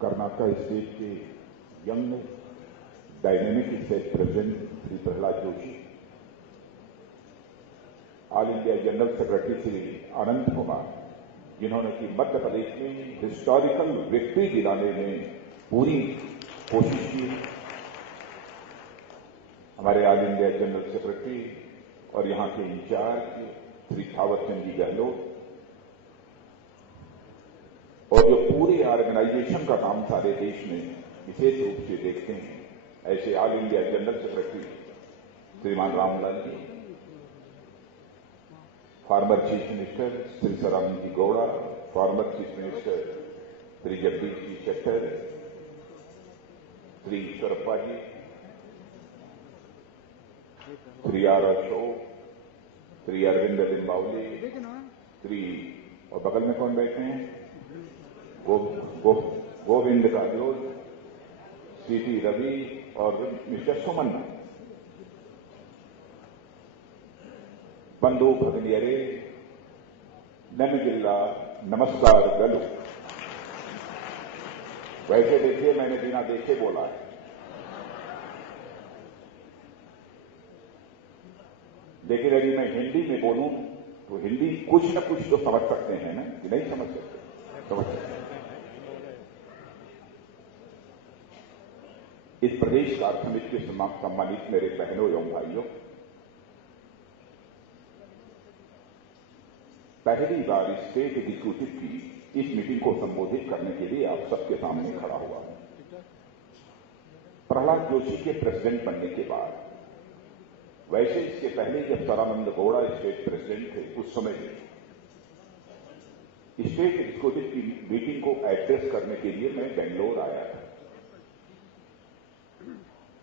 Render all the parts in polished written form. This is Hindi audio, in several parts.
कर्नाटक स्टेट के young dynamic state president Shri Prahlad Joshi, all India general secretary Shri Anant Kumar, जिन्होंने कि मध्य प्रदेश में हिस्टोरिकल विक्ट्री दिलाने में पूरी कोशिश की, हमारे ऑल इंडिया जनरल सेक्रेटरी और यहां के इंचार्ज श्री थावरचंद जी गहलोत, और जो पूरे ऑर्गेनाइजेशन का काम सारे देश में विशेष रूप से देखते हैं, ऐसे all India general secretary Shriman Ramlal ji, former chief minister Shri Sadananda ji Gowda, former chief minister Shri Jagadish ji Shettar, Shri Eshwarappa ji, Shri R Ashok, Shri Arvind Limbavali, Shri और बगल में कौन बैठे हैं, गोविंद काजोल, सीटी रवि और मिस्टर सुमन, बंधु भगनियरे, नमजिल्ला नमस्कार गलु। वैसे देखिए, मैंने बिना देखे बोला है, लेकिन यदि मैं हिंदी में बोलूं तो हिंदी कुछ न कुछ तो समझ सकते हैं ना, कि नहीं समझ सकते? समझ सकते हैं। इस प्रदेश का अर्थमित के सम्मानित मेरे बहनों एवं भाइयों, पहली बार स्टेट एग्जीक्यूटिव की इस मीटिंग को संबोधित करने के लिए आप सबके सामने खड़ा हुआ हूं। प्रहलाद जोशी के प्रेसिडेंट बनने के बाद, वैसे इसके पहले जब सदानंद गौड़ा स्टेट प्रेसिडेंट थे, उस समय स्टेट एग्जीक्यूटिव की मीटिंग को एड्रेस करने के लिए मैं बेंगलोर आया था।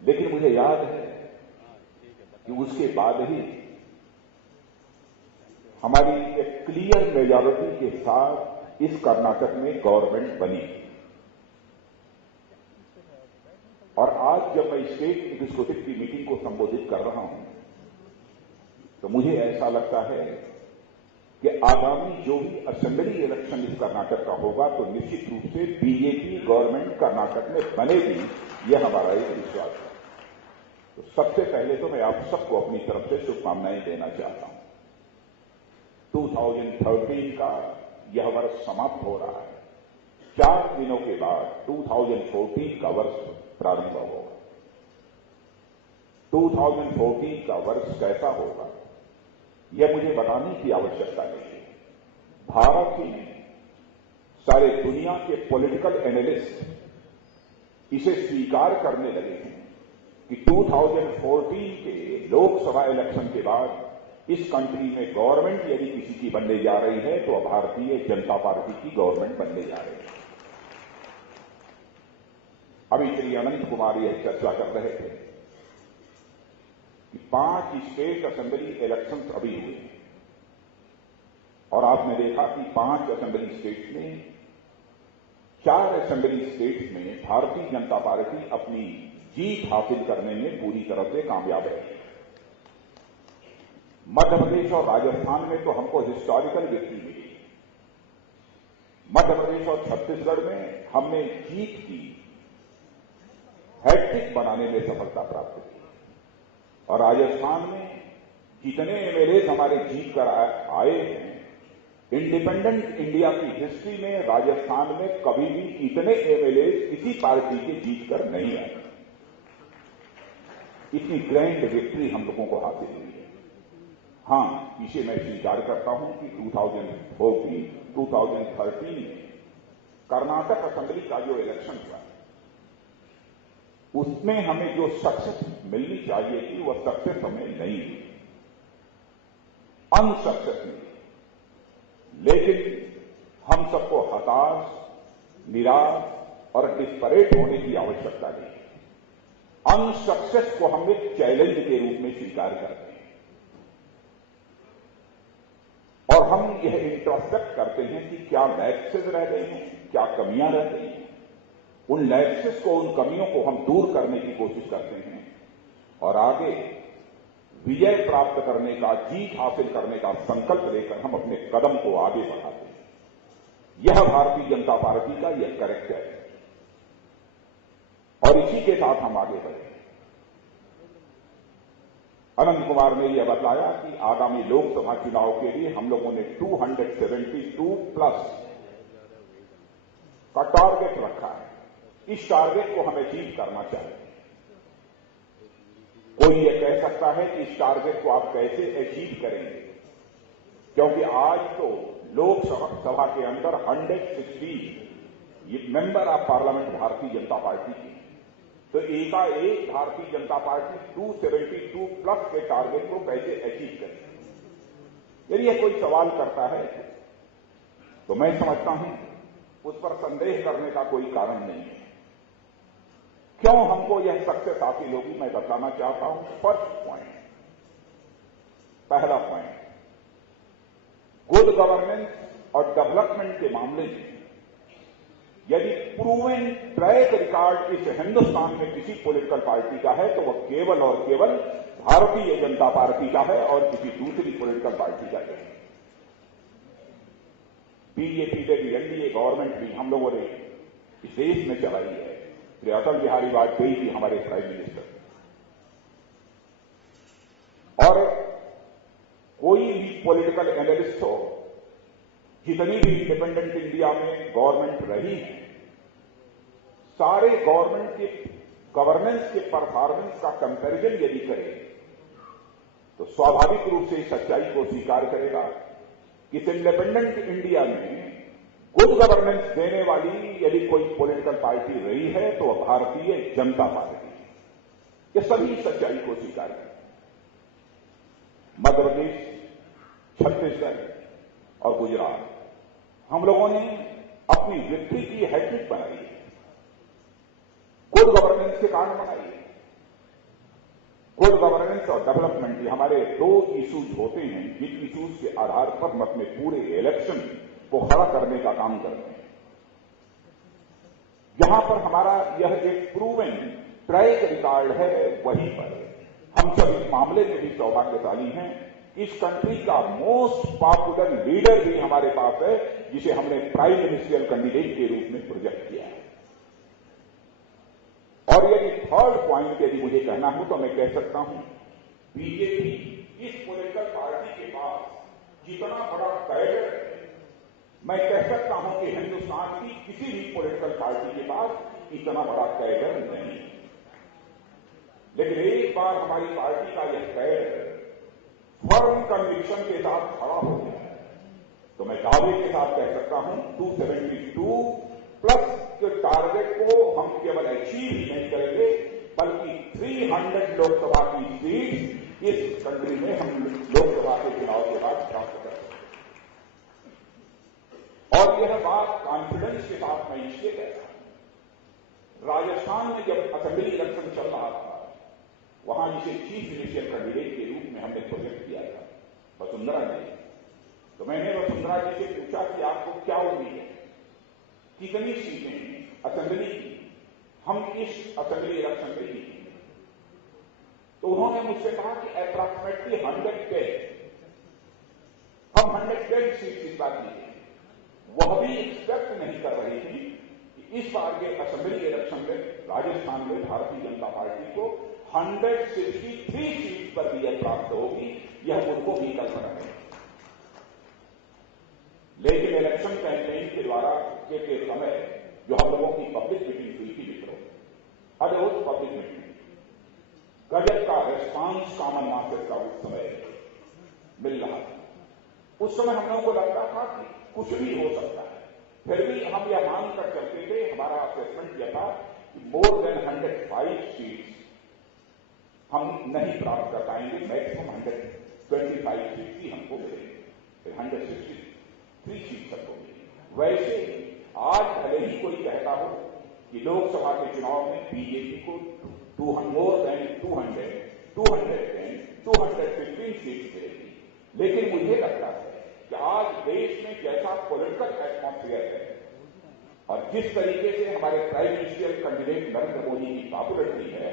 लेकिन मुझे याद है कि उसके बाद ही हमारी एक क्लियर मेजॉरिटी के साथ इस कर्नाटक में गवर्नमेंट बनी, और आज जब मैं स्टेट एग्जीक्यूटिव की मीटिंग को संबोधित कर रहा हूं तो मुझे ऐसा लगता है कि आगामी जो भी असेंबली इलेक्शन इस कर्नाटक का होगा तो निश्चित रूप से बीजेपी गवर्नमेंट कर्नाटक में बनेगी, यह हमारा एक विश्वास है। तो सबसे पहले तो मैं आप सबको अपनी तरफ से शुभकामनाएं देना चाहता हूं। 2013 का यह वर्ष समाप्त हो रहा है, 4 दिनों के बाद 2014 का वर्ष प्रारंभ होगा। 2014 का वर्ष कैसा होगा यह मुझे बताने की आवश्यकता नहीं है। भारत ही नहीं, सारे दुनिया के पॉलिटिकल एनालिस्ट इसे स्वीकार करने लगे हैं कि 2014 के लोकसभा इलेक्शन के बाद इस कंट्री में गवर्नमेंट यदि किसी की बनने जा रही है तो भारतीय जनता पार्टी की गवर्नमेंट बनने जा रही है। अभी श्री अनंत कुमार यह चर्चा कर रहे थे कि 5 स्टेट असेंबली इलेक्शंस अभी हुए हैं, और आपने देखा कि 5 असेंबली स्टेट्स में, 4 असेंबली स्टेट्स में भारतीय जनता पार्टी अपनी जीत हासिल करने में पूरी तरह से कामयाब है। मध्य प्रदेश और राजस्थान में तो हमको हिस्टोरिकल विक्ट्री मिली। मध्य प्रदेश और छत्तीसगढ़ में हमने जीत की, हैट्रिक बनाने में सफलता प्राप्त की, और राजस्थान में जितने एमएलए हमारे जीत कर आए हैं, इंडिपेंडेंट इंडिया की हिस्ट्री में राजस्थान में कभी भी इतने एमएलए किसी पार्टी के जीत कर नहीं आए। इतनी ग्रैंड विक्ट्री हम लोगों को हासिल हुई है। हां, इसे मैं स्वीकार करता हूं कि 2013 में कर्नाटक असेंबली का जो इलेक्शन हुआ, उसमें हमें जो सक्सेस मिलनी चाहिए थी वह सक्सेस हमें नहीं मिली, अनसक्सेस मिली। लेकिन हम सबको हताश, निराश और डिस्परेट होने की आवश्यकता नहीं है। अनसक्सेस को हम एक चैलेंज के रूप में स्वीकार करते हैं, और हम यह इंट्रोस्पेक्ट करते हैं कि क्या लैप्सेस रह गए हैं, क्या कमियां रह गई हैं। उन लैप्सेस को, उन कमियों को हम दूर करने की कोशिश करते हैं, और आगे विजय प्राप्त करने का, जीत हासिल करने का संकल्प लेकर हम अपने कदम को आगे बढ़ाते हैं। यह भारतीय जनता पार्टी का यह कैरेक्टर है। और इसी के साथ हम आगे बढ़े। अनंत कुमार ने यह बताया कि आगामी लोकसभा चुनाव के लिए हम लोगों ने 272 प्लस का टारगेट रखा है। इस टारगेट को हमें अचीव करना चाहिए। कोई ये कह सकता है कि इस टारगेट को आप कैसे अचीव करेंगे, क्योंकि आज तो लोकसभा के अंदर 160 member of parliament Bharatiya Janata party की, तो एकाएक भारतीय जनता पार्टी 272 प्लस के टारगेट को कैसे अचीव करेगी। यदि यह कोई सवाल करता है तो मैं समझता हूं उस पर संदेह करने का कोई कारण नहीं है। क्यों हमको यह सक्सेस हासिल होगी, मैं बताना चाहता हूं। फर्स्ट पॉइंट, पहला पॉइंट, गुड गवर्नेंस और डेवलपमेंट के मामले में यदि प्रूवन ट्रैक रिकॉर्ड इस हिंदुस्तान में किसी पॉलिटिकल पार्टी का है तो वह केवल और केवल भारतीय जनता पार्टी का है और किसी दूसरी पॉलिटिकल पार्टी का नहीं। बीजेपी ने भी, एनडीए गवर्नमेंट भी हम लोगों ने इस देश में चलाई है। श्री अटल बिहारी वाजपेयी जी हमारे प्राइम मिनिस्टर, और कोई भी पॉलिटिकल एनालिस्ट हो, जितनी भी इंडिपेंडेंट इंडिया में गवर्नमेंट रही है, सारे गवर्नमेंट के गवर्नेंस के परफॉर्मेंस का कंपैरिजन यदि करें तो स्वाभाविक रूप से इस सच्चाई को स्वीकार करेगा कि इस इंडिपेंडेंट इंडिया में गुड गवर्नेंस देने वाली यदि कोई पॉलिटिकल पार्टी रही है तो वह भारतीय जनता पार्टी है। ये सभी सच्चाई को स्वीकार करें। मध्य प्रदेश, छत्तीसगढ़ और गुजरात, हम लोगों ने अपनी विक्ट्री की हैट्रिक बनाई है, गुड गवर्नेंस के कारण बनाई है। गुड गवर्नेंस और डेवलपमेंट, ये हमारे दो इश्यूज होते हैं जिन इश्यूज के आधार पर हम अपने पूरे इलेक्शन को खड़ा करने का काम करते हैं। जहां पर हमारा यह एक प्रूवन ट्रैक रिकॉर्ड है, वहीं पर हम सब इस मामले में भी सौभाग्यशाली हैं। इस कंट्री का मोस्ट पॉपुलर लीडर भी हमारे पास है, जिसे हमने प्राइम मिनिस्ट्रियल कैंडिडेट के रूप में प्रोजेक्ट किया है। और यदि थर्ड पॉइंट यदि मुझे कहना हो तो मैं कह सकता हूं, बीजेपी इस पॉलिटिकल पार्टी के पास जितना बड़ा कैडर है, मैं कह सकता हूं कि हिंदुस्तान की किसी भी पॉलिटिकल पार्टी के पास इतना बड़ा कैडर नहीं। लेकिन एक बार हमारी पार्टी का यह कैडर फर्म कन्विक्शन के साथ खड़ा हो गया है तो मैं दावे के साथ कह सकता हूं 272 प्लस के टारगेट को हम केवल अचीव ही नहीं करेंगे, बल्कि 300 लोकसभा की सीट इस कंट्री में हम लोकसभा के चुनाव के बाद प्राप्त करेंगे। और यह बात कॉन्फिडेंस के साथ मैं इसलिए कहता हूं, राजस्थान में जब असेंबली इलेक्शन चल रहा था, वहां जिसे चीफ मिनिस्टर कैंडिडेट के रूप में हमने प्रोजेक्ट किया था वसुंधरा जी, तो मैंने वसुंधरा जी से पूछा कि आपको क्या उम्मीद है, कितनी सीटें असेंबली की हम इस असेंबली इलेक्शन में जीतेंगे। तो उन्होंने मुझसे कहा कि अप्रॉक्सिमेटली 110 हम 110 सीट इस बार जीतेंगे। वह भी एक्सपेक्ट नहीं कर रही थी कि इस बार के असेंबली इलेक्शन में राजस्थान में भारतीय जनता पार्टी को 163 सीट पर विजय प्राप्त होगी, यह उनको भी कल्पना नहीं। लेकिन इलेक्शन कैंपेन के द्वारा के समय जो हम लोगों की पब्लिक मीटिंग हुई थी मित्रों, अरे उस पब्लिक मीटिंग गजब का रेस्पॉन्स कॉमन मार्केट का उस समय मिल रहा था। उस समय हम लोगों को लगता था कि कुछ भी हो सकता है, फिर भी हम यह मानकर चलते थे, हमारा असेसमेंट यह था कि मोर देन 105 सीट्स हम नहीं प्राप्त कर पाएंगे, मैक्सिमम 125 सीट ही हमको मिलेंगे, फिर 163 सीट सबको मिलेंगे। वैसे ही आज भले ही कोई कहता हो कि लोकसभा के चुनाव में बीजेपी को मोर देन 215 सीट मिलेगी, लेकिन मुझे लगता है कि आज देश में जैसा पॉलिटिकल एटमॉस्फेयर है और जिस तरीके से हमारे prime minister candidate Narendra Modi की पॉपुलरिटी है,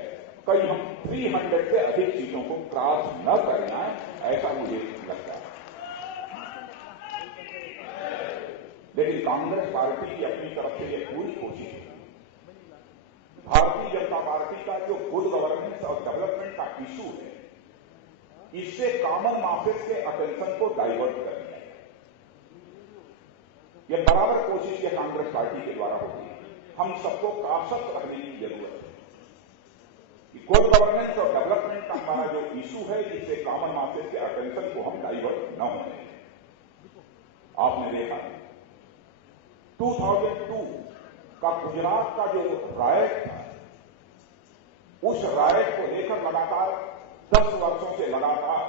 कहीं हम 300 से अधिक सीटों को क्रॉस न करना है, ऐसा मुझे लगता है। लेकिन कांग्रेस पार्टी की अपनी तरफ से यह पूरी कोशिश है। भारतीय पार्टी का जो गुड गवर्नेंस और डेवलपमेंट का इशू है, इससे कॉमन मासेस के अटेंशन को डाइवर्ट कर दिया है। यह बराबर कोशिश यह कांग्रेस पार्टी के द्वारा होती है। हम सबको काशत रखने की जरूरत है कि गुड गवर्नेंस और डेवलपमेंट का हमारा जो इशू है, इससे कॉमन मासेस के अटेंशन को हम डाइवर्ट न होने दें। आपने देखा 2002 का गुजरात का जो रायट था, उस रायट को लेकर लगातार 10 वर्षों से लगातार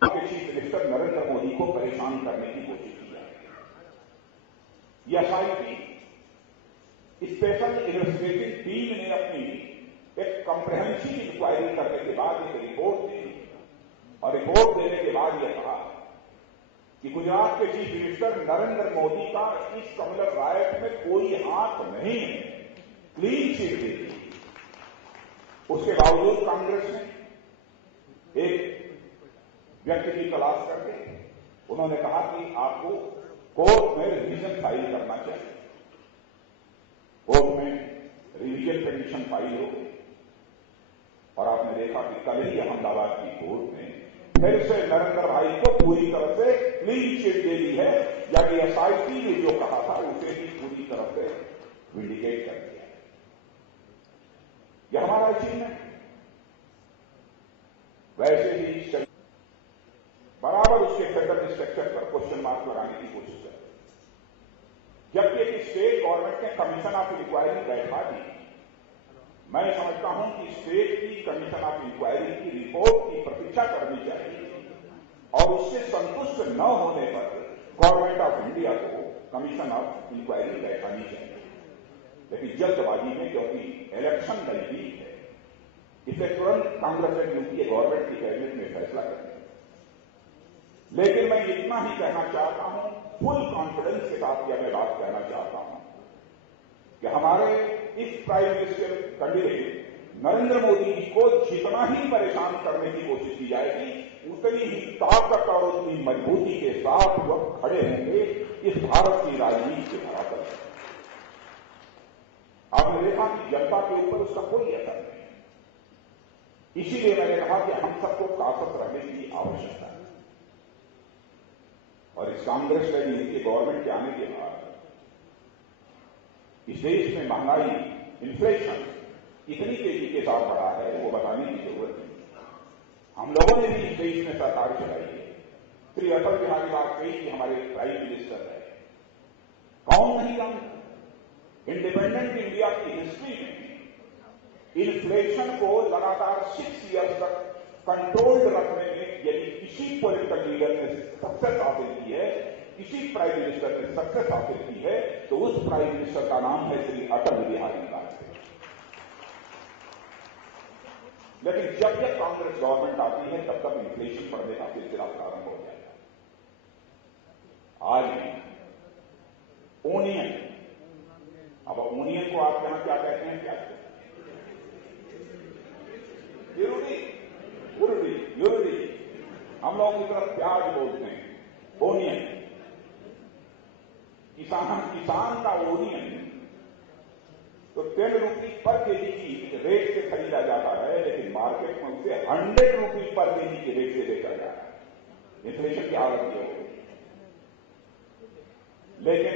चीफ मिनिस्टर नरेंद्र मोदी को परेशान करने की कोशिश की जा रही है। यह एसआईटी स्पेशल इन्वेस्टिगेटिव टीम ने अपनी एक कंप्रेहेंसिव इंक्वायरी करने के बाद एक रिपोर्ट दी और रिपोर्ट देने के बाद यह कहा कि गुजरात के चीफ मिनिस्टर नरेंद्र मोदी का इस कमलर रायट में कोई हाथ नहीं है, क्लीन चिट दी। उसके बावजूद कांग्रेस ने एक व्यक्ति की तलाश करके उन्होंने कहा कि आपको कोर्ट में रिवीजन फाइल करना चाहिए। कोर्ट में रिवीजन पिटीशन फाइल हो गई और आपने देखा कि कल ही अहमदाबाद की कोर्ट ने फिर से नरेंद्र भाई को पूरी तरह से क्लीन चिट दे दी है, यानी एसआईटी ने जो कहा था उसे भी पूरी तरह से विंडिकेट कर दिया है। यह हमारा अचीवमेंट है। वैसे ही बराबर उसके फेडरल स्ट्रक्चर पर क्वेश्चन मार्क लगाने की कोशिश कर रहे, जबकि एक स्टेट गवर्नमेंट ने कमीशन ऑफ इंक्वायरी बैठा दी। मैं समझता हूं कि स्टेट की कमीशन ऑफ इंक्वायरी की रिपोर्ट की प्रतीक्षा करनी चाहिए और उससे संतुष्ट न होने पर गवर्नमेंट ऑफ इंडिया को कमीशन ऑफ इंक्वायरी बैठानी चाहिए। लेकिन जल्दबाजी में, क्योंकि इलेक्शन नजदीक है, इसे तुरंत कांग्रेस और यूपीए गवर्नमेंट की कैबिनेट में फैसला करना। लेकिन मैं इतना ही कहना चाहता हूं, फुल कॉन्फिडेंस के साथ यह मैं बात कहना चाहता हूं कि हमारे इस prime minister candidate Narendra Modi ji को जितना ही परेशान करने की कोशिश की जाएगी, उतनी ही ताकत और उतनी मजबूती के साथ वह खड़े होंगे इस भारत की राजनीति के धरातल पर। आपने देखा कि जनता के ऊपर उसका कोई असर नहीं। इसीलिए मैंने कहा कि हम सबको ताकत रखने की आवश्यकता है। और इस कांग्रेस का यूपीए गवर्नमेंट के आने के बाद इस देश में महंगाई, इन्फ्लेशन इतनी तेजी के साथ बढ़ा है, वो बताने की जरूरत नहीं। हम लोगों ने भी इस देश में सरकार चलाई है। श्री अटल बिहारी वाजपेयी हमारे प्राइम मिनिस्टर है। कौन नहीं जानता? इंडिपेंडेंट इंडिया की हिस्ट्री में इन्फ्लेशन को लगातार 6 ईयर्स तक कंट्रोल्ड रखने में यदि किसी पॉलिटिकल लीडर ने सक्सेस हासिल की है, किसी प्राइम मिनिस्टर ने सक्सेस हासिल की है, तो उस प्राइम मिनिस्टर का नाम है श्री अटल बिहारी वाजपेयी। लेकिन जब जब कांग्रेस गवर्नमेंट आती है, तब तक इन्फ्लेशन बढ़ने का सिलसिला प्रारंभ हो जाता है। आज ओनियन, अब ओनियन को आप यहां क्या कहते हैं? क्या यूरिडी, हम लोग की तरफ प्याज बोलते हैं, ओनियन। किसान का ओनियन तो 10 रुपीज पर केजी की रेट से खरीदा जाता है, लेकिन मार्केट में उसे 100 रुपीज पर केजी की रेट से बेचा जा रहा है। इन्फ्लेशन की हालत ये हो गई। लेकिन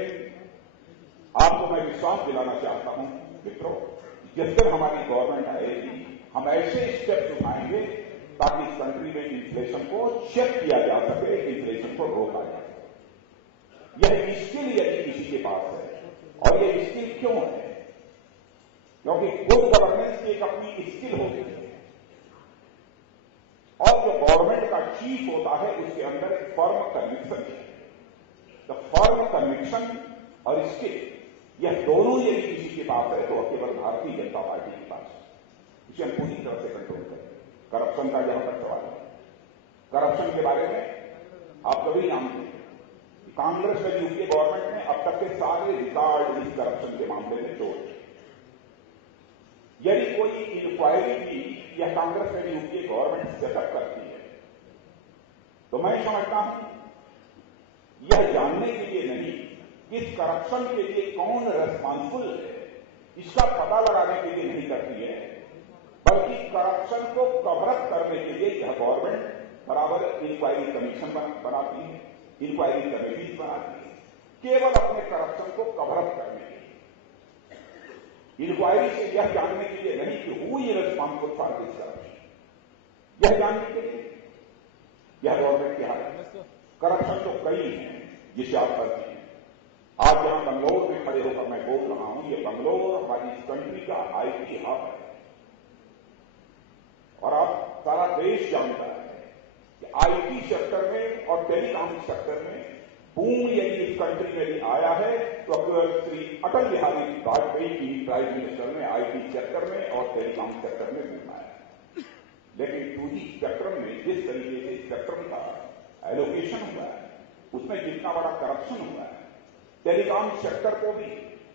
आपको मैं विश्वास दिलाना चाहता हूं मित्रों, जिस दिन हमारी गवर्नमेंट आएगी, हम ऐसे स्टेप्स उठाएंगे ताकि इस कंट्री में इन्फ्लेशन को चेक किया जा सके, इन्फ्लेशन को रोका जा सके। यह स्किल यदि किसी के पास है, और यह स्किल क्यों है? क्योंकि गुड गवर्नेंस की एक अपनी स्किल होती है, और जो गवर्नमेंट का चीफ होता है उसके अंदर एक फर्म कन्विक्शन है। द फर्म कन्विक्शन और स्किल, यह दोनों यदि किसी के पास है तो केवल भारतीय जनता पार्टी के पास है। इसे हम पूरी तरह से कंट्रोल करें। करप्शन का जहां तक सवाल है, करप्शन के बारे में आप सभी जानते हैं कि कांग्रेस और यूपीए गवर्नमेंट ने अब तक के सारे रिकॉर्ड इस करप्शन के मामले में तोड़ दिए। यदि कोई इंक्वायरी भी यह कांग्रेस और यूपीए गवर्नमेंट सेटअप करती है, तो मैं समझता हूं यह जानने के लिए नहीं, इस करप्शन के लिए कौन रेस्पॉन्सिबल है, इसका पता लगाने के लिए नहीं करती है, बल्कि करप्शन को कवरअप करने के लिए यह गवर्नमेंट बराबर इंक्वायरी कमीशन बनाती है, इंक्वायरी कमेटीज बनाती है, केवल अपने करप्शन को कवरअप करने के लिए। इंक्वायरी से यह जानने के लिए नहीं कि who is responsible for this corruption, यह जानने के लिए यह गवर्नमेंट के हाथ में। करप्शन तो कई हैं जिसे आप करते हैं। आज जहां बंगलौर में खड़े होकर मैं बोल रहा हूं, ये बंगलौर हमारी इस कंट्री का आईटी हब है, और अब सारा देश जानता है कि आईटी सेक्टर में और टेलीकॉम सेक्टर में बूम यदि इस कंट्री में भी आया है तो श्री अटल बिहारी वाजपेयी की प्राइम मिनिस्टर में आईटी सेक्टर में और टेलीकॉम सेक्टर में बूम आया है। लेकिन 2G स्पेक्ट्रम में जिस तरीके से स्पेक्ट्रम का एलोकेशन हुआ है, उसमें जितना बड़ा करप्शन हुआ है, टेलीकॉम सेक्टर को भी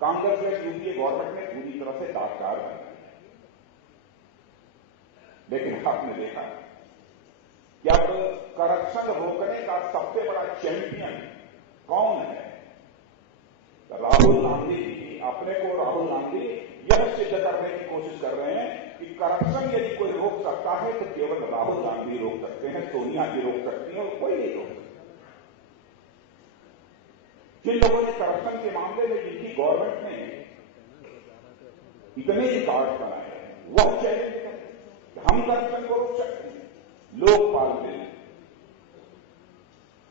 कांग्रेस या यूपीए गवर्नमेंट ने पूरी तरह से दागदार बनाया। लेकिन आपने देखा कि अब करप्शन रोकने का सबसे बड़ा चैंपियन कौन है? राहुल गांधी जी अपने को राहुल गांधी यह सिद्ध करने की कोशिश कर रहे हैं कि करप्शन यदि कोई रोक सकता है तो केवल राहुल गांधी रोक सकते हैं, सोनिया जी रोक सकती हैं और कोई नहीं रोक सकता। जिन लोगों ने करप्शन के मामले में जिनकी गवर्नमेंट ने इतने रिकॉर्ड बनाए हैं, वह चैलेंज करें कि हम करप्शन को रोक सकते हैं। लोकपाल बिल,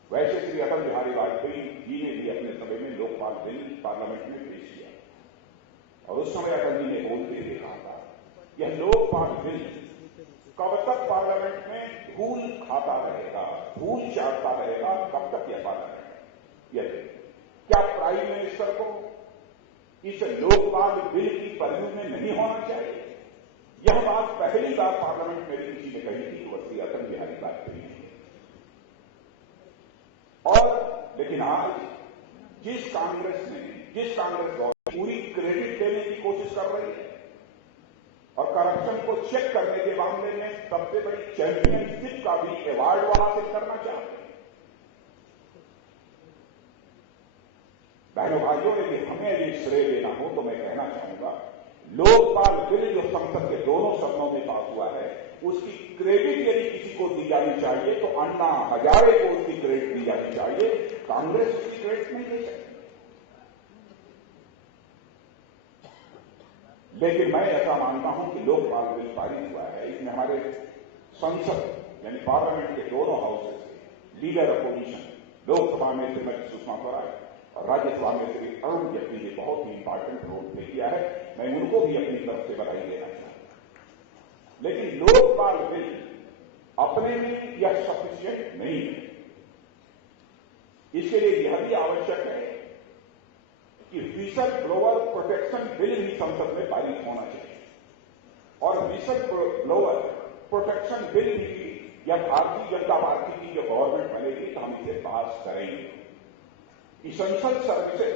वैसे श्री अटल बिहारी वाजपेयी जी ने भी अपने समय में लोकपाल बिल पार्लियामेंट में पेश किया, और उस समय अटल जी ने बोलते हुए कहा था यह लोकपाल बिल कब तक पार्लियामेंट में धूल खाता रहेगा, धूल चाटता रहेगा, कब तक यह पाता रहेगा? क्या प्राइम मिनिस्टर को इस लोकपाल बिल की परिधि में नहीं होना चाहिए? यह बात पहली बार पार्लियामेंट में किसी ने कही थी, वो श्री अटल बिहारी वाजपेयी ने। और लेकिन आज जिस कांग्रेस पूरी क्रेडिट देने की कोशिश कर रही है और करप्शन को चेक करने के मामले में सबसे बड़ी चैंपियनशिप का भी अवार्ड वो हासिल करना चाहते हैं। बहनों भाइयों, यदि हमें यदि श्रेय देना हो तो मैं कहना चाहूंगा, लोकपाल बिल जो संसद के दोनों सदनों में पास हुआ है, उसकी क्रेडिट यदि किसी को दी जानी चाहिए तो अन्ना हजारे को उसकी क्रेडिट दी जानी चाहिए, कांग्रेस उसकी क्रेडिट नहीं दे सकती। लेकिन मैं ऐसा मानता हूं कि लोकपाल बिल पारित हुआ है, इसमें हमारे संसद यानी पार्लियामेंट के दोनों हाउसेस के लीडर अपोजिशन, लोकसभा में श्रीमती सुषमा स्वराज और राज्यसभा में श्री अरुण जेटली ने बहुत ही इंपॉर्टेंट रोल प्ले किया है। मैं उनको भी अपनी तरफ से बधाई देना चाहता हूं। लेकिन लोकपाल बिल अपने में यह सफिशिएंट नहीं है। इसके लिए यह भी आवश्यक है कि विसल ब्लोअर प्रोटेक्शन बिल भी संसद में पारित होना चाहिए, और विसल ब्लोअर प्रोटेक्शन बिल भी या भारतीय जनता पार्टी की जो गवर्नमेंट बनेगी तो हम इसे पास करेंगे। इसेंशियल सर्विसेज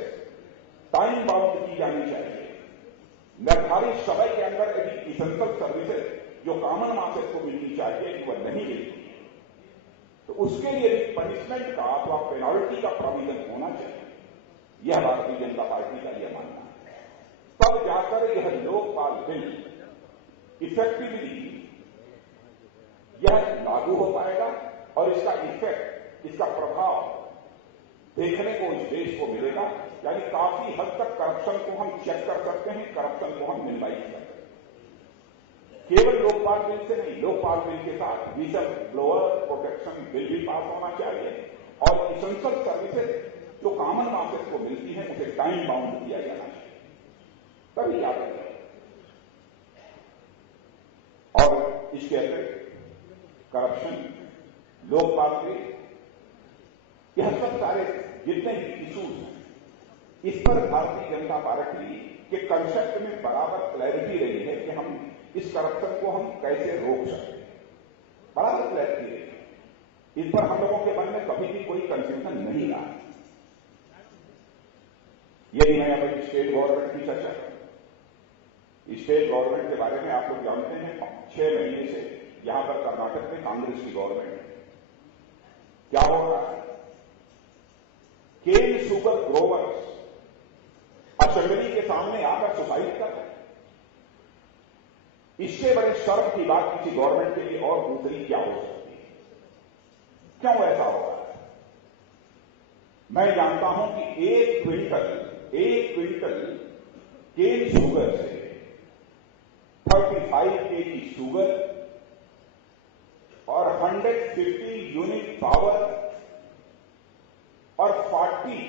टाइम बाउंड की जानी चाहिए। निर्धारित समय के अंदर यदि इसेंशियल सर्विसेज जो कॉमन मासेस को मिलनी चाहिए कि वह नहीं मिलती है तो उसके लिए पनिशमेंट का अथवा पेनाल्टी का प्रोविजन होना चाहिए। यह भारतीय जनता पार्टी का यह मानना है। तब जाकर यह लोकपाल बिल इफेक्टिवली यह लागू हो पाएगा और इसका इफेक्ट, इसका प्रभाव देखने को इस देश को मिलेगा। यानी काफी हद तक करप्शन को हम चेक कर सकते हैं, करप्शन को हम मिनिमाइज कर सकते हैं। केवल लोकपाल बिल से नहीं, लोकपाल बिल के साथ विसल ब्लोअर प्रोटेक्शन बिल भी पास होना चाहिए और इसेंशियल सर्विसेज जो कॉमन मार्केट को मिलती है उसे टाइम बाउंड किया जाना चाहिए, तभी याद रखें। और इसके अंदर करप्शन, लोकपाल बिल, यह सब सारे जितने भी इश्यूज हैं, इस पर भारतीय जनता पार्टी के कंसेप्ट में बराबर क्लैरिटी रही है कि हम इस करप्शन को हम कैसे रोक सकते हैं। बराबर क्लैरिटी रही है। इस पर हम लोगों के मन में कभी भी कोई कंफ्यूजन नहीं रहा। यदि मैं अब स्टेट गवर्नमेंट की चर्चा करूं, स्टेट गवर्नमेंट के बारे में आप लोग जानते हैं 6 महीने से यहां पर कर्नाटक में कांग्रेस की गवर्नमेंट है। क्या हो रहा है? केन शुगर ग्रोवर्स असेंबली के सामने आकर सुसाइड कर रहे हैं। इससे बड़े शर्म की बात किसी गवर्नमेंट के लिए और दूसरी क्या हो सकती है? क्यों ऐसा हो रहा है? मैं जानता हूं कि एक क्विंटल केन शुगर से 35 केजी शुगर और 150 यूनिट पावर और 40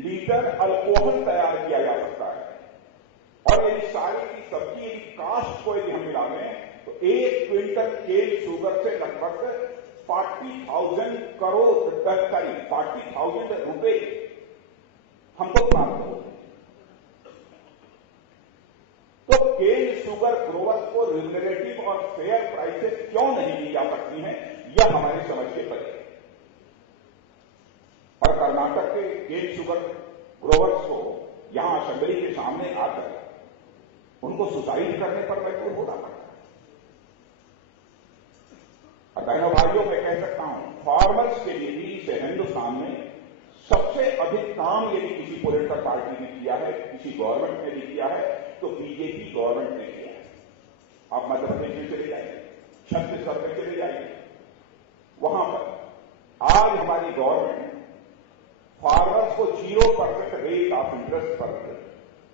लीटर अल्कोहल तैयार किया जा सकता है। और यदि सारी की सब्जी यदि कास्ट को यदि हम मिला लें तो एक क्विंटल केन शुगर से लगभग 40,000 करोड़ 40,000 रुपए हमको प्राप्त होते हैं। तो केन शुगर ग्रोवर्स को रिजनरेटिव और फेयर प्राइसेस क्यों नहीं दी जा सकती हैं, यह हमारे समझ के परे है। और कर्नाटक के केन शुगर ग्रोवर्स को यहां असेंबली के सामने आकर उनको सुसाइड करने पर मजबूर होना पड़ता है। और बहनों भाइयों मैं कह सकता हूं, फार्मर्स के लिए भी इस हिंदुस्तान में सबसे अधिक काम यदि किसी पॉलिटिकल पार्टी ने किया है, किसी गवर्नमेंट ने भी किया है, तो बीजेपी गवर्नमेंट ने किया है। आप मध्य प्रदेश में चले जाइए, छत्तीसगढ़ में चले जाइए, वहां पर आज हमारी गवर्नमेंट फार्मर्स को 0% रेट ऑफ इंटरेस्ट पर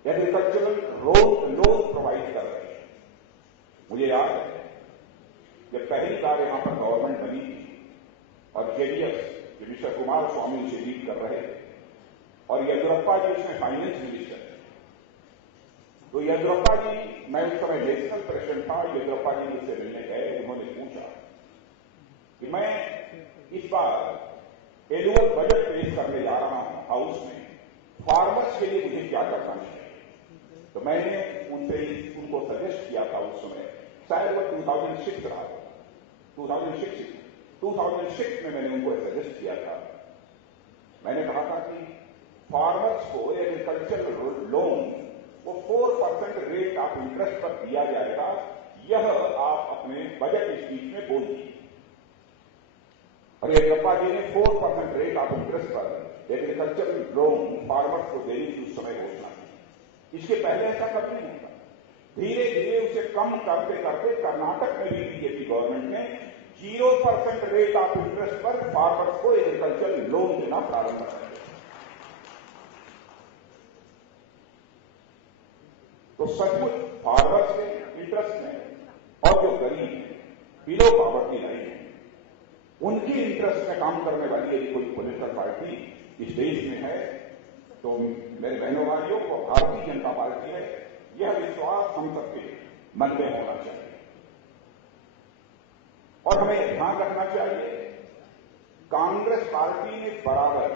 एग्रीकल्चरल लोन प्रोवाइड कर रहे हैं। मुझे याद है जब पहली बार यहां पर गवर्नमेंट बनी थी और जेडीएस जो मिस्टर कुमार स्वामी उसे लीड कर रहे थे और येदियुरप्पा जी उसमें फाइनेंस मिनिस्टर थे। तो येदियुरप्पा जी, मैं उस समय नेशनल प्रेसिडेंट था, येदियुरप्पा जी मुझसे मिलने गए। उन्होंने पूछा कि मैं इस बार एनुअल बजट पेश करने जा रहा हूं हाउस में, फार्मर्स के लिए मुझे क्या करना चाहिए? तो मैंने उनको सजेस्ट किया था उस समय, शायद वो 2006 रहा, 2006 में मैंने उनको सजेस्ट किया था। मैंने कहा था कि फार्मर्स को एग्रीकल्चरल लोन वो 4% रेट ऑफ इंटरेस्ट पर दिया जाएगा, यह आप अपने बजट स्पीच में बोल दीजिए। और येदियुरप्पा जी ने 4% रेट ऑफ इंटरेस्ट पर एग्रीकल्चरल लोन फार्मर्स को देने की उस समय घोषणा की। इसके पहले ऐसा कभी नहीं होता। धीरे धीरे उसे कम करते करते कर्नाटक में भी बीजेपी गवर्नमेंट ने 0% रेट ऑफ इंटरेस्ट पर फार्मर्स को एग्रीकल्चरल लोन देना प्रारंभ कर दिया। तो सचमुच फार्मर्स के इंटरेस्ट में और जो गरीब है, बिलो पॉवर्टी लाइन है, उनकी इंटरेस्ट में काम करने वाली यदि कोई पॉलिटिकल पार्टी इस देश में है तो मेरे बहनों भाइयों को भारतीय जनता पार्टी है। यह विश्वास हम सबके मन में होना चाहिए और हमें ध्यान रखना चाहिए, कांग्रेस पार्टी ने बराबर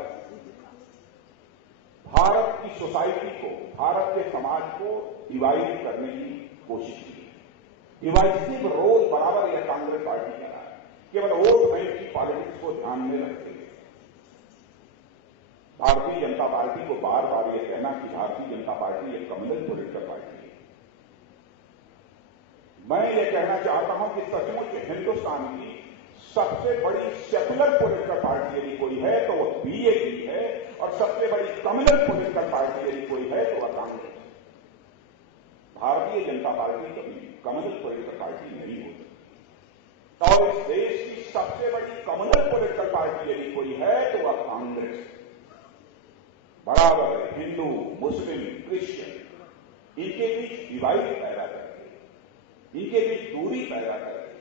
भारत की सोसाइटी को, भारत के समाज को डिवाइड करने की कोशिश की। डिवाइसिव रोल बराबर यह कांग्रेस पार्टी कर रहा है, केवल वोट बैंक की पॉलिटिक्स को ध्यान में रखते हुए। भारतीय जनता पार्टी को बार बार यह कहना कि भारतीय जनता पार्टी एक कम्युनल पॉलिटिकल पार्टी है, मैं ये कहना चाहता हूं कि सचमुच हिंदुस्तान की सबसे बड़ी सेकुलर पॉलिटिकल पार्टी यदि कोई है तो वो बीजेपी है, और सबसे बड़ी कम्युनल पॉलिटिकल पार्टी यदि कोई है तो वह कांग्रेस है। भारतीय जनता पार्टी कभी कम्युनल पॉलिटिकल पार्टी नहीं हो सकती, और इस देश की सबसे बड़ी कम्युनल पॉलिटिकल पार्टी यदि कोई है तो वह कांग्रेस है। बराबर हिंदू, मुस्लिम, क्रिश्चियन इनके बीच डिवाइड पैदा करके, इनके बीच दूरी पैदा करके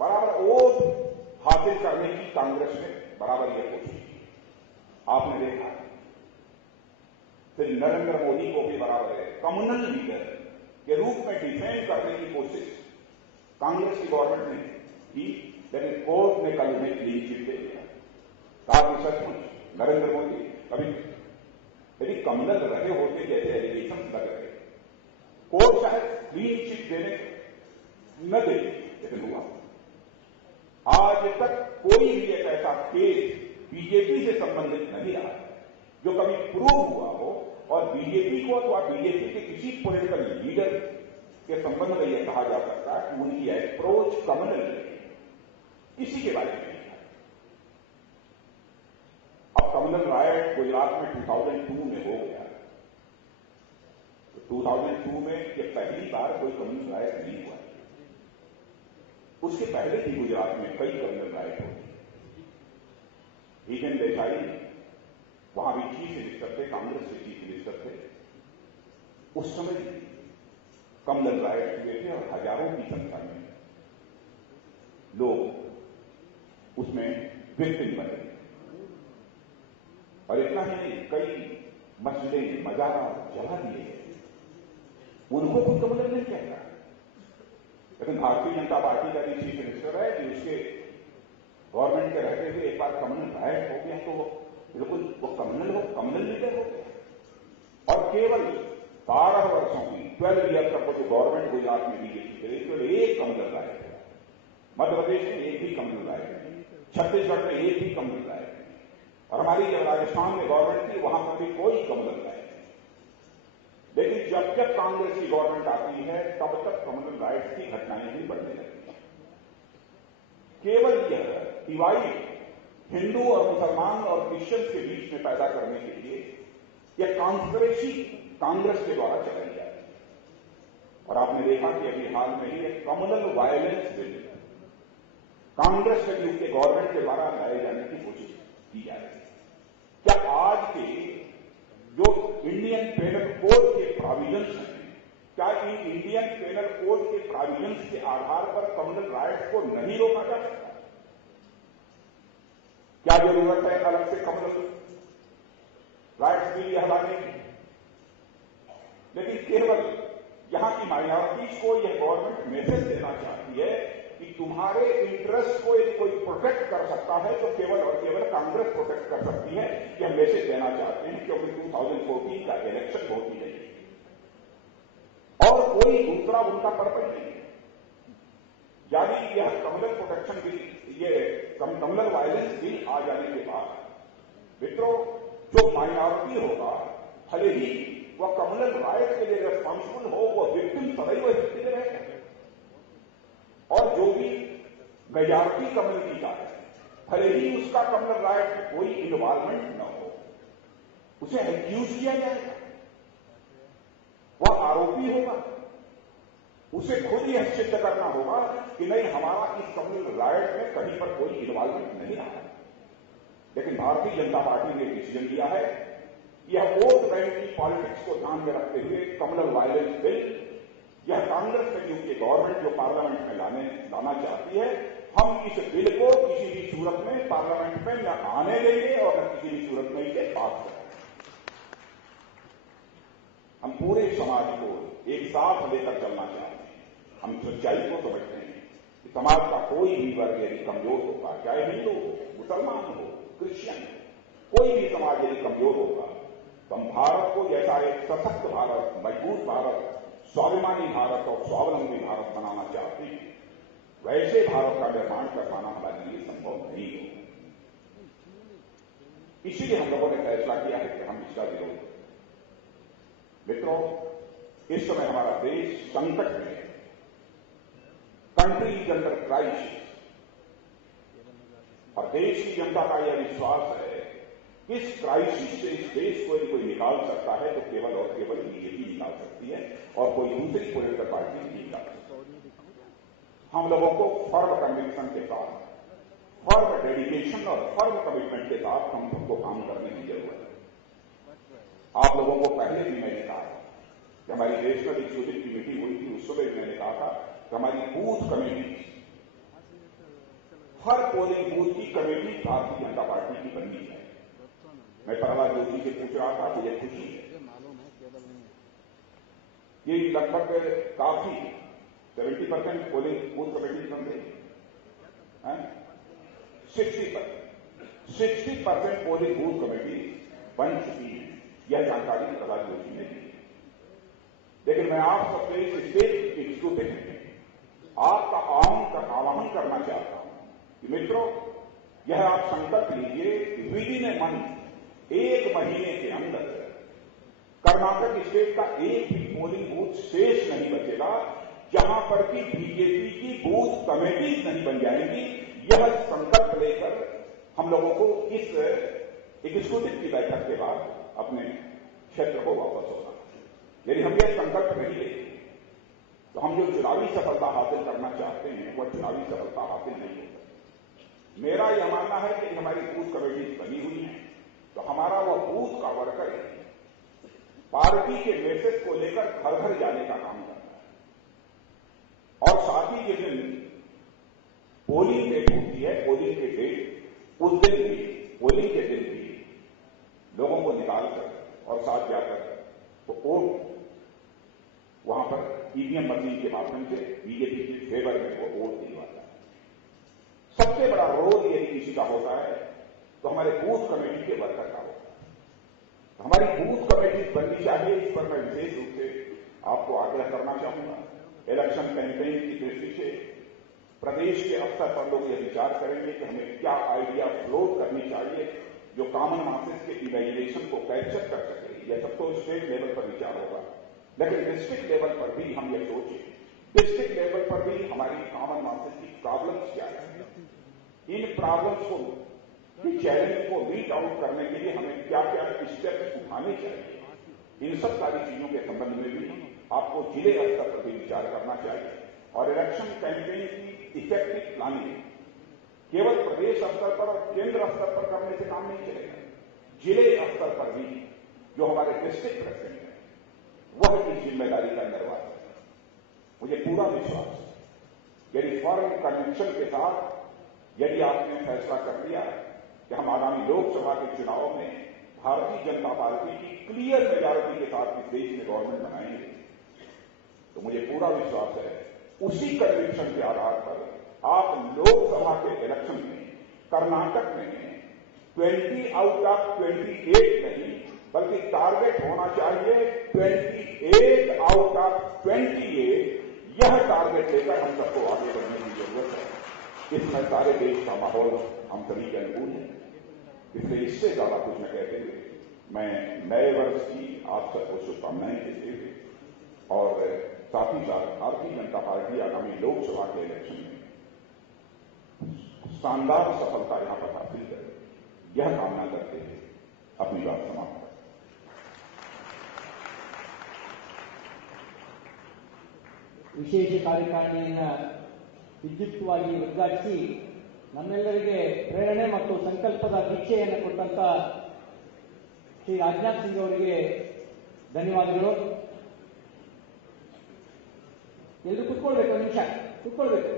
बराबर वोट हासिल करने की कांग्रेस ने बराबर यह कोशिश की। आपने देखा फिर नरेंद्र मोदी को भी बराबर है कम्युनल लीडर के रूप में डिफेंड करने की कोशिश कांग्रेस की गवर्नमेंट ने की, लेकिन कोर्ट ने कल उन्हें क्लीन चिट दे दिया। कहा कि सचमुच नरेंद्र मोदी कभी यदि कम्युनल रहे होते जैसे एलिगेशन लग रहे, कोर्ट शायद क्लीन चिट देने न दे, लेकिन हुआ। आज तक कोई भी एक ऐसा केस बीजेपी से संबंधित नहीं रहा जो कभी प्रूव हुआ हो और बीजेपी को अथवा बीजेपी के किसी पॉलिटिकल लीडर के संबंध में यह कहा जा सकता है कि उनकी अप्रोच कम्युनल है, किसी के बारे में नहीं है। अब कम्युनल रायट गुजरात में 2002 में हो गया, तो 2002 में यह पहली बार कोई कम्युनल रायट नहीं हुआ। उसके पहले भी गुजरात में कई कम्युनल राइट होती। हीरेन देसाई वहां भी चीफ मिनिस्टर थे, कांग्रेस के चीफ मिनिस्टर थे। उस समय कम्युनल राइट हुए थे और हजारों की संख्या में लोग उसमें विक्टिम बने। और इतना ही नहीं, कई मस्जिदें, मजारा जला दिए गए। उनको कोई कम्युनल नहीं कहता। लेकिन भारतीय जनता पार्टी का भी चीफ मिनिस्टर है कि उसके गवर्नमेंट के रहते हुए एक बार कम्युनल राइट हो गया तो वो बिल्कुल वो कम्युनल लीडर हो गया। और केवल 12 वर्षों की 12 ईयर तक वो जो गवर्नमेंट गुजरात में बीजेपी करी, केवल एक कम्युनल राइट है। मध्य प्रदेश में एक भी कम्युनल राइट नहीं, छत्तीसगढ़ में एक भी कम्युनल राइट नहीं, और हमारी जब राजस्थान में गवर्नमेंट थी वहां पर भी कोई कम्युनल राइट नहीं। लेकिन जब जब कांग्रेस की गवर्नमेंट आती है तब तक कम्युनल राइट्स की घटनाएं भी बढ़ने लगती हैं। केवल यह डिवाइड हिंदू और मुसलमान और क्रिश्चियन के बीच में पैदा करने के लिए यह कॉन्स्पिरेसी कांग्रेस के द्वारा चलाई जाती है। और आपने देखा कि अभी हाल में ही एक कम्युनल वायलेंस बिल कांग्रेस के युग के गवर्नमेंट के द्वारा लाए जाने की कोशिश की जा रही है। क्या आज के जो इंडियन पेनल कोड के प्रोविजंस हैं, क्या इन इंडियन पेनल कोड के प्रोविजंस के आधार पर कम्युनल राइट्स को नहीं रोका जा सकता? क्या जरूरत है अलग से कम्युनल राइट्स बिल यह लाने की? लेकिन केवल यहां की माइनॉरिटीज को यह गवर्नमेंट मैसेज देना चाहती है कि तुम्हारे इंटरेस्ट को यदि कोई प्रोटेक्ट कर सकता है तो केवल और केवल कांग्रेस प्रोटेक्ट कर सकती है। कि हम मैसेज देना चाहते हैं क्योंकि 2014 का इलेक्शन होती है और कोई दूसरा उनका पर्पज नहीं है। यानी यह कम्युनल प्रोटेक्शन बिल, ये कम्युनल वायलेंस बिल आ जाने के बाद मित्रों जो माइनॉरिटी होगा भले ही वह कम्युनल राइट के लिए रेस्पॉन्सिबल हो, वह विक्टिम सदैव विक्टिम रहेगा। और जो भी मेजॉरिटी कम्युनिटी का है भले ही उसका कम्युनल राइट में कोई इन्वॉल्वमेंट न हो, उसे एक्यूज किया जाएगा, वह आरोपी होगा, उसे खुद यह सिद्ध करना होगा कि नहीं हमारा इस कम्युनल राइट में कहीं पर कोई इन्वॉल्वमेंट नहीं रहा। लेकिन भारतीय जनता पार्टी ने डिसीजन लिया है यह वोट बैंक की पॉलिटिक्स को ध्यान में रखते हुए कम्युनल वायलेंस बिल, यह कांग्रेस के युग की गवर्नमेंट जो पार्लियामेंट में लाना चाहती है, हम इस बिल को किसी भी सूरत में पार्लियामेंट में न आने देंगे और न किसी भी सूरत में इसे पास करेंगे। हम पूरे समाज को एक साथ लेकर चलना चाहते हैं। हम सच्चाई को समझते हैं कि समाज का कोई भी वर्ग यदि कमजोर होगा, चाहे हिंदू हो, मुसलमान हो, क्रिश्चियन हो, कोई भी समाज यदि कमजोर होगा तो हम भारत को जैसा एक सशक्त भारत, मजबूत भारत, स्वाभिमानी भारत और स्वावलंबी भारत बनाना चाहते हैं, वैसे भारत का निर्माण कर पाना हमारे लिए संभव नहीं हो। इसीलिए हम लोगों ने फैसला किया है कि हम इसका विरोध करें। मित्रों, इस समय हमारा देश संकट में है। कंट्री इज अंडर क्राइसिस और देश की जनता का यह विश्वास है कि इस क्राइसिस से इस देश को यदि कोई निकाल सकता है तो केवल और केवल बीजेपी निकाल सकती है और कोई दूसरी पॉलिटिकल पार्टी नहीं निकाल सकती। हम लोगों को फर्म कन्विक्शन के साथ, फर्म डेडिकेशन और फर्म कमिटमेंट के साथ हम सबको काम करने की जरूरत है। आप लोगों को पहले भी मैंने कहा कि हमारी नेशनल एग्जीक्यूटिव की मीटिंग हुई थी, उस समय मैंने कहा था कि हमारी बूथ कमेटी, हर पोलिंग बूथ की कमेटी भारतीय जनता पार्टी की बननी है। मैं प्रहलाद जोशी से पूछ रहा था, मुझे खुशी है ये लगभग काफी 70% पोलिंग बूथ कमेटी बन गई, 60% पोलिंग बूथ कमेटी बन चुकी है। यह जानकारी प्रहलाद जोशी ने दी। लेकिन मैं आप सबसे इस स्टेट एग्जीक्यूटिव में आपका आह्वान करना चाहता हूं कि मित्रों, यह आप संकल्प लीजिए कि विदिन ए मंथ, एक महीने के अंदर कर्नाटक स्टेट का एक भी पोलिंग बूथ शेष नहीं बचेगा जहां पर कि बीजेपी की बूथ कमेटी नहीं बन जाएगी। यह संकल्प लेकर हम लोगों को इस एग्जीक्यूटिव की बैठक के बाद अपने क्षेत्र को वापस होना। यदि हम यह संकल्प नहीं लेंगे तो हम जो चुनावी सफलता हासिल करना चाहते हैं वह चुनावी सफलता हासिल नहीं होगी। मेरा यह मानना है कि हमारी बूथ कमेटी बनी हुई है तो हमारा वह बूथ का वर्कर पार्टी के मैसेज को लेकर घर घर जाने का काम करता है और साथ ही जिस दिन पोलिंग डेट होती है, पोलिंग के डेट उस दिन भी, पोलिंग के दिन भी लोगों को निकालकर और साथ जाकर तो वोट वहां पर ईवीएम मशीन के माध्यम से बीजेपी के फेवर में वो वोट दिलवाता है। सबसे बड़ा रोल यदि किसी का होता है तो हमारे बूथ कमेटी के वर्कर का होता है। हमारी बूथ कमेटी बननी चाहिए, इस पर मैं विशेष रूप से आपको आग्रह करना चाहूंगा। इलेक्शन कैंपेन की दृष्टि से प्रदेश के अवसर पर लोग यह विचार करेंगे कि हमें क्या आइडिया फ्लोट करनी चाहिए जो कॉमन मासेस के इवैल्यूएशन को कैप्चर कर सके। यह सब तो स्टेट लेवल पर विचार होगा, लेकिन डिस्ट्रिक्ट लेवल पर भी हम यह सोचें, डिस्ट्रिक्ट लेवल पर भी हमारी कॉमन मासेस की प्रॉब्लम्स क्या है, इन प्रॉब्लम्स को, चैलेंज को मीट आउट करने के लिए हमें क्या क्या स्टेप्स उठाने चाहिए। इन सब सारी चीजों के संबंध में भी आपको जिले स्तर पर भी विचार करना चाहिए। और इलेक्शन कैंपेन की इफेक्टिव प्लानिंग केवल प्रदेश स्तर पर और केंद्र स्तर पर करने से काम नहीं चलेगा। जिले स्तर पर भी जो हमारे डिस्ट्रिक्ट प्रेसिडेंट हैं वह इस जिम्मेदारी का निर्वाह करें। मुझे पूरा विश्वास है यदि फर्म कन्विक्शन के साथ यदि आपने फैसला कर लिया कि हम आगामी लोकसभा के चुनाव में भारतीय जनता पार्टी की क्लियर मेजॉरिटी के साथ इस देश में गवर्नमेंट बनाएंगे, तो मुझे पूरा विश्वास है उसी कन्विक्शन के आधार पर आप लोकसभा के इलेक्शन में कर्नाटक में 20 आउट ऑफ 28 नहीं बल्कि टारगेट होना चाहिए 28 आउट ऑफ 28। यह टारगेट लेकर हम सबको आगे बढ़ने की जरूरत है। इसमें सारे देश का माहौल हम सभी के अनुकूल है, इसलिए इससे ज्यादा कुछ न कहते हुए मैं नए वर्ष की आप सबको शुभकामनाएं देते हुए और साथ ही साथ भारतीय जनता पार्टी आगामी लोकसभा के इलेक्शन में शानदार सफलता यहां पर हासिल करे, यह कामना करते हुए अपनी बात समाप्त करते। ವಿಶೇಷ ಕಾರ್ಯಕಾರಿಣಿಯನ್ನು ವಿದ್ಯುಕ್ತವಾಗಿ ಉದ್ಘಾಟಿಸಿ ನಮ್ಮೆಲ್ಲರಿಗೆ ಪ್ರೇರಣೆ ಮತ್ತು ಸಂಕಲ್ಪದ ದೀಕ್ಷೆಯನ್ನು ಕೊಟ್ಟಂತ ಶ್ರೀ ರಾಜನಾಥ್ ಸಿಂಗ್ ಅವರಿಗೆ ಧನ್ಯವಾದಗಳು. ಎಲ್ಲರೂ ಕುತ್ಕೊಳ್ಬೇಕು, ಒಂದು ನಿಮಿಷ ಕುತ್ಕೊಳ್ಬೇಕು.